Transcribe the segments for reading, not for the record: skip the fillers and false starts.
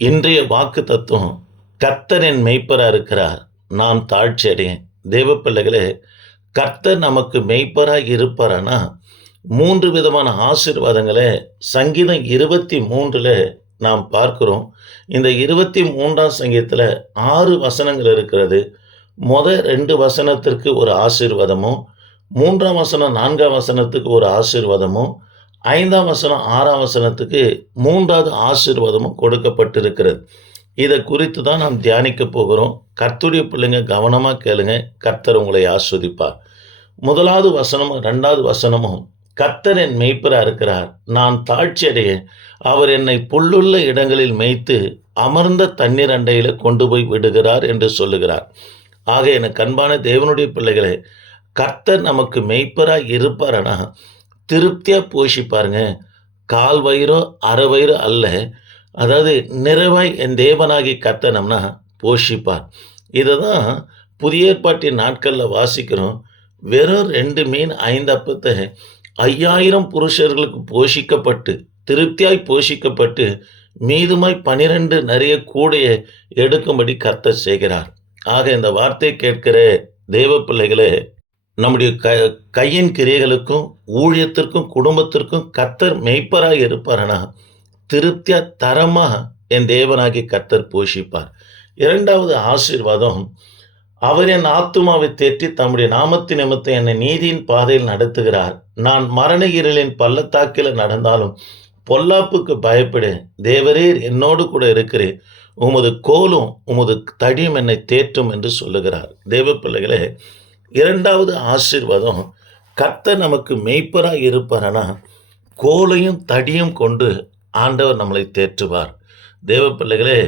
இன்றைய வாக்கு தத்துவம், கர்த்தர் என் மெய்ப்பராக இருக்கிறார், நான் தாழ்ச்சி அடையேன். தேவ பிள்ளைகளே, கர்த்தர் நமக்கு மெய்ப்பராக இருப்பாரானா, மூன்று விதமான ஆசீர்வாதங்களை சங்கீதம் 23 நாம் பார்க்கிறோம். இந்த 23ஆம் சங்கீதத்தில் 6 வசனங்கள் இருக்கிறது. முதல் 2 வசனத்திற்கு ஒரு ஆசீர்வாதமும், 3ஆம் வசனம் 4ஆம் வசனத்துக்கு ஒரு ஆசீர்வாதமும், 5ஆம் வசனம் 6ஆம் வசனத்துக்கு 3வது ஆசீர்வாதமும் கொடுக்கப்பட்டிருக்கிறது. இதை குறித்து தான் நாம் தியானிக்க போகிறோம். கர்த்தருடைய பிள்ளைங்க கவனமாக கேளுங்க, கர்த்தர் உங்களை ஆஸ்வதிப்பார். முதலாவது வசனமும் 2வது வசனமும், கர்த்தர் என் மெய்ப்பராக இருக்கிறார், நான் தாழ்ச்சி அடையேன், அவர் என்னை புல்லுள்ள இடங்களில் மேய்த்து அமர்ந்த தண்ணீர் அண்டையில் கொண்டு போய் விடுகிறார் என்று சொல்லுகிறார். ஆக எனக்கு அன்பான தேவனுடைய பிள்ளைகளே, கர்த்தர் நமக்கு மெய்ப்பராக இருப்பாரனா திருப்தியாக போஷிப்பாருங்க. கால் வயிறோ அரை வயிறு அல்ல, அதாவது நிறைவாய் என் தேவனாகி கர்த்தர் நம்மனா போஷிப்பார். இதை தான் புதிய ஏற்பாட்டின் நாட்களில் வாசிக்கிறோம். வெறும் 2 மீன் 5 அப்பத்தை 5000 புருஷர்களுக்கு போஷிக்கப்பட்டு, திருப்தியாய் போஷிக்கப்பட்டு, மீதுமாய் 12 நிறைய கூடையை எடுக்கும்படி கர்த்தர் செய்கிறார். ஆக இந்த வார்த்தை கேட்கிற தேவ பிள்ளைகளே, நம்முடைய கையின் கிரியைகளுக்கும் ஊழியத்திற்கும் குடும்பத்திற்கும் கர்த்தர் மெய்ப்பராக இருப்பாரனா திருப்தியாக தரமாக என் தேவனாகி கர்த்தர் போஷிப்பார். 2வது ஆசீர்வாதம், அவர் என் ஆத்துமாவை தேற்றி தம்முடைய நாமத்து நிமித்தம் என்னை நீதியின் பாதையில் நடத்துகிறார். நான் மரண இருளின் பள்ளத்தாக்கில் நடந்தாலும் பொல்லாப்புக்கு பயப்படு, தேவரீர் என்னோடு கூட இருக்கிறேன், உமது கோலும் உமது தடியும் என்னை தேற்றும் என்று சொல்லுகிறார். தேவ பிள்ளைகளே, 2வது ஆசீர்வாதம், கர்த்தர் நமக்கு மெய்ப்பராக இருப்பாரனா கோலையும் தடியும் கொண்டு ஆண்டவர் நம்மளை தேற்றுவார். தேவ பிள்ளைகளே,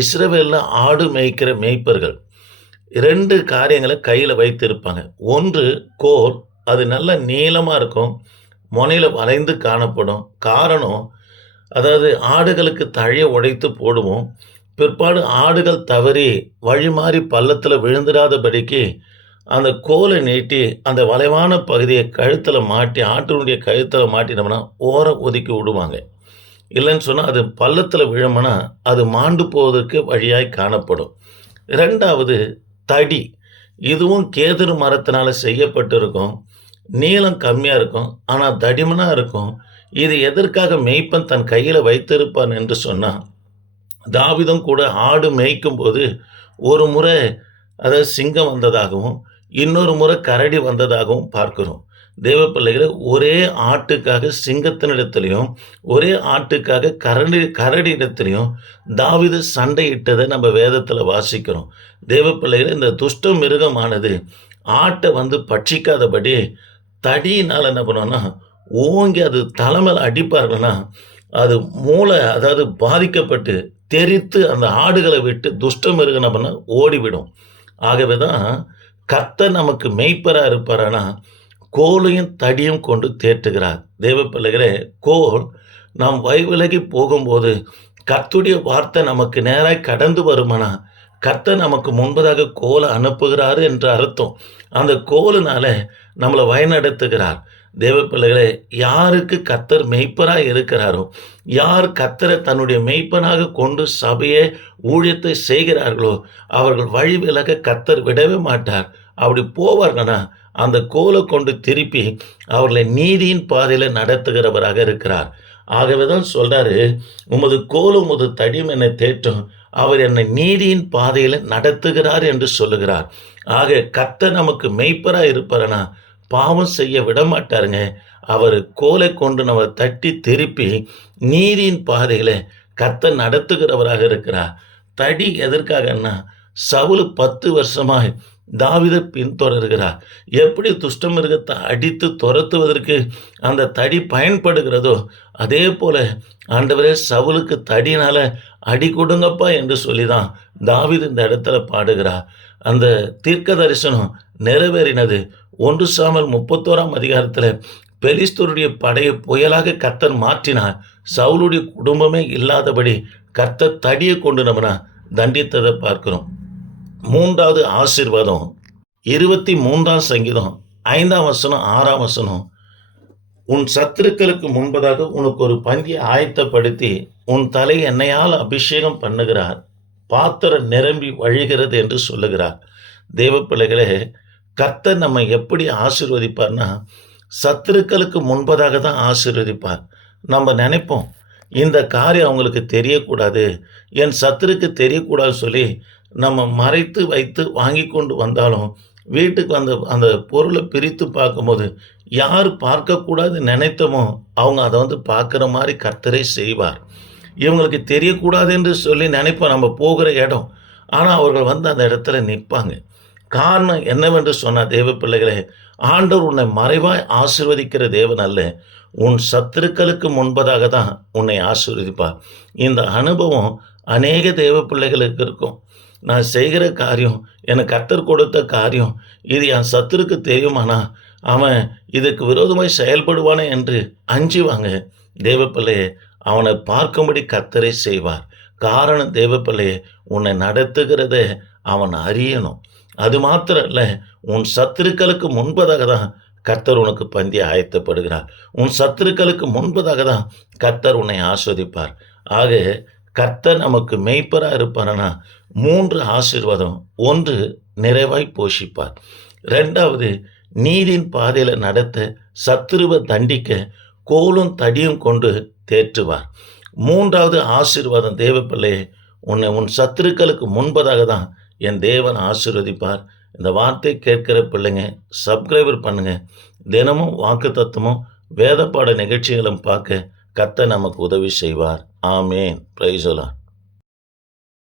இஸ்ரவேலில் ஆடு மேய்க்கிற மேய்ப்பர்கள் 2 காரியங்களை கையில் வைத்திருப்பாங்க. ஒன்று கோல், அது நல்ல நீளமாக இருக்கும், முனையில் வளைந்து காணப்படும். காரணம், அதாவது ஆடுகளுக்கு தழையை உடைத்து போடுவோம். பிற்பாடு ஆடுகள் தவறி வழி மாறி பள்ளத்தில் விழுந்துடாதபடிக்கு அந்த கோலை நீட்டி அந்த வளைவான பகுதியை கழுத்தில் மாட்டி, ஆட்டினுடைய கழுத்தில் மாட்டினோம்னா ஓரம் ஒதுக்கி விடுவாங்க. இல்லைன்னு சொன்னால் அது பள்ளத்தில் விழுமுன்னா அது மாண்டு போவதற்கு வழியாய் காணப்படும். 2வது தடி, இதுவும் கேதுரு மரத்தினால் செய்யப்பட்டிருக்கும். நீளம் கம்மியாக இருக்கும், ஆனால் தடிமனாக இருக்கும். இது எதற்காக மேய்ப்பன் தன் கையில் வைத்திருப்பான் என்று சொன்னால், தாவீதும் கூட ஆடு மேய்க்கும் போது ஒரு முறை அதாவது சிங்கம் வந்ததாகவும் இன்னொரு முறை கரடி வந்ததாகவும் பார்க்கிறோம். தேவ பிள்ளைகளை, ஒரே ஆட்டுக்காக சிங்கத்தினிடத்திலையும் ஒரே ஆட்டுக்காக கரடி இடத்துலையும் தாவீது சண்டையிட்டதை நம்ம வேதத்தில் வாசிக்கிறோம். தேவ பிள்ளைகளை, இந்த துஷ்ட மிருகமானது ஆட்டை பட்சிக்காதபடி தடியினால் என்ன பண்ணுவோன்னா ஓங்கி அது தலைமையில் அடிப்பார்கள்னா அது மூளை அதாவது பாதிக்கப்பட்டு தெரித்து அந்த ஆடுகளை விட்டு துஷ்ட மிருகம் என்ன பண்ண ஓடிவிடும். ஆகவே தான் கர்த்தர் நமக்கு மெய்ப்பராக இருப்பாரானா கோலையும் தடியும் கொண்டு தேற்றுகிறார். தேவ பிள்ளைகளே, கோல் நாம் வயவிலகி போகும்போது கர்த்தருடைய வார்த்தை நமக்கு நேராக கடந்து வருமானா கர்த்தர் நமக்கு முன்பதாக கோலை அனுப்புகிறாரு என்று அர்த்தம். அந்த கோலினால நம்மளை வழிநடத்துகிறார். தேவ பிள்ளைகளே, யாருக்கு கர்த்தர் மெய்ப்பராக இருக்கிறாரோ, யார் கர்த்தரை தன்னுடைய மெய்ப்பனாக கொண்டு சபையை ஊழியத்தை செய்கிறார்களோ அவர்கள் வழி விலக கர்த்தர் விடவே மாட்டார். அப்படி போவார்கள்னா அந்த கோலை கொண்டு திருப்பி அவர்களை நீதியின் பாதையில் நடத்துகிறவராக இருக்கிறார். ஆகவே தான் சொல்றாரு, உமது கோலும் உமது தடியும் என்னை தேற்றும், அவர் என்னை நீதியின் பாதையில் நடத்துகிறார் என்று சொல்லுகிறார். ஆக கர்த்தர் நமக்கு மெய்ப்பராக இருப்பாரனா பாவம் செய்ய விட மாட்டாருங்க. அவர் கோலை கொண்டு நம்ம தட்டி திருப்பி நீதியின் பாதையில் கர்த்தர் நடத்துகிறவராக இருக்கிறார். தடி எதற்காகன்னா, சவுல் 10 வருஷமாய் தாவீதை பின்தொடர்கிறார். எப்படி துஷ்ட மிருகத்தை அடித்து துரத்துவதற்கு அந்த தடி பயன்படுகிறதோ அதே போல ஆண்டவரே சவுலுக்கு தடியினால அடி கொடுங்கப்பா என்று சொல்லி தான் தாவீது இந்த இடத்துல பாடுகிறார். அந்த தீர்க்க தரிசனம் நிறைவேறினது. 1 சாமுவேல் 31ஆம் அதிகாரத்தில் பெலிஸ்தருடைய படையை புயலாக கர்த்தர் மாற்றினார். சவுலுடைய குடும்பமே இல்லாதபடி கர்த்தர் தடியை கொண்டு நம்மனா தண்டித்ததை பார்க்கிறோம். 3வது ஆசீர்வாதம், 23ஆம் சங்கீதம் 5ஆம் வசனம் 6ஆம் வசனம், உன் சத்துருக்களுக்கு முன்பதாக உனக்கு ஒரு பந்தியை ஆயத்தப்படுத்தி உன் தலை எண்ணெயால் அபிஷேகம் பண்ணுகிறார், பாத்திரம் நிரம்பி வழிகிறது என்று சொல்லுகிறார். தேவ பிள்ளைகளே, கர்த்தர் நம்மை எப்படி ஆசீர்வதிப்பார்னா, சத்துருக்களுக்கு முன்பதாக தான் ஆசீர்வதிப்பார். நம்ம நினைப்போம், இந்த காரியம் அவங்களுக்கு தெரியக்கூடாது, என் சத்துருக்கு தெரியக்கூடாதுன்னு சொல்லி நம்ம மறைத்து வைத்து வாங்கி கொண்டு வந்தாலும், வீட்டுக்கு அந்த அந்த பொருளை பிரித்து பார்க்கும்போது, யார் பார்க்கக்கூடாது நினைத்தோமோ அவங்க அதை பார்க்குற மாதிரி கர்த்தரே செய்வார். இவங்களுக்கு தெரியக்கூடாது என்று சொல்லி நினைப்போம் நம்ம போகிற இடம். ஆனால் அவர்கள் அந்த இடத்துல நிற்பாங்க. காரணம் என்னவென்று சொன்னால், தேவ பிள்ளைகளே, ஆண்டவர் உன்னை மறைவாய் ஆசீர்வதிக்கிற தேவன் அல்ல, உன் சத்துருக்களுக்கு முன்பதாக தான் உன்னை ஆசீர்வதிப்பார். இந்த அனுபவம் அநேக தேவ பிள்ளைகளுக்கு இருக்கும். நான் செய்கிற காரியம், எனக்கு கர்த்தர் கொடுத்த காரியம், இது என் சத்துருக்கு தெரியுமானா அவன் இதுக்கு விரோதமாய் செயல்படுவானே என்று அஞ்சுவாங்க. தேவ பிள்ளையே, அவனை பார்க்கும்படி கர்த்தரே செய்வார். காரணம் தேவ பிள்ளையே, உன்னை நடத்துகிறத அவன் அறியணும். அது மாத்திரம் இல்லை, உன் சத்துருக்களுக்கு முன்பதாக தான் கர்த்தர் உனக்கு பந்தி ஆயத்தப்படுகிறார். உன் சத்துருக்களுக்கு முன்பதாக தான் கர்த்தர் உன்னை ஆஸ்வதிப்பார். ஆக கர்த்தர் நமக்கு மெய்ப்பராக இருப்பார்னா 3 ஆசீர்வாதம். 1, நிறைவாய் போஷிப்பார். 2வது, நீதியின் பாதையில் நடத்த, சத்துருவை தண்டிக்க கோலும் தடியும் கொண்டு தேற்றுவார். 3வது ஆசீர்வாதம், தேவ பிள்ளையே, உன்னை உன் சத்துருக்களுக்கு முன்பதாக தான் என் தேவன் ஆசீர்வதிப்பார். இந்த வார்த்தை கேட்கிற பிள்ளைங்க சப்ஸ்கிரைபர் பண்ணுங்க. தினமும் வாக்கு தத்துவமும் வேத பாட நிகழ்ச்சிகளும் பார்க்க கர்த்தர் நமக்கு உதவி செய்வார். ஆமேன். Praise the Lord.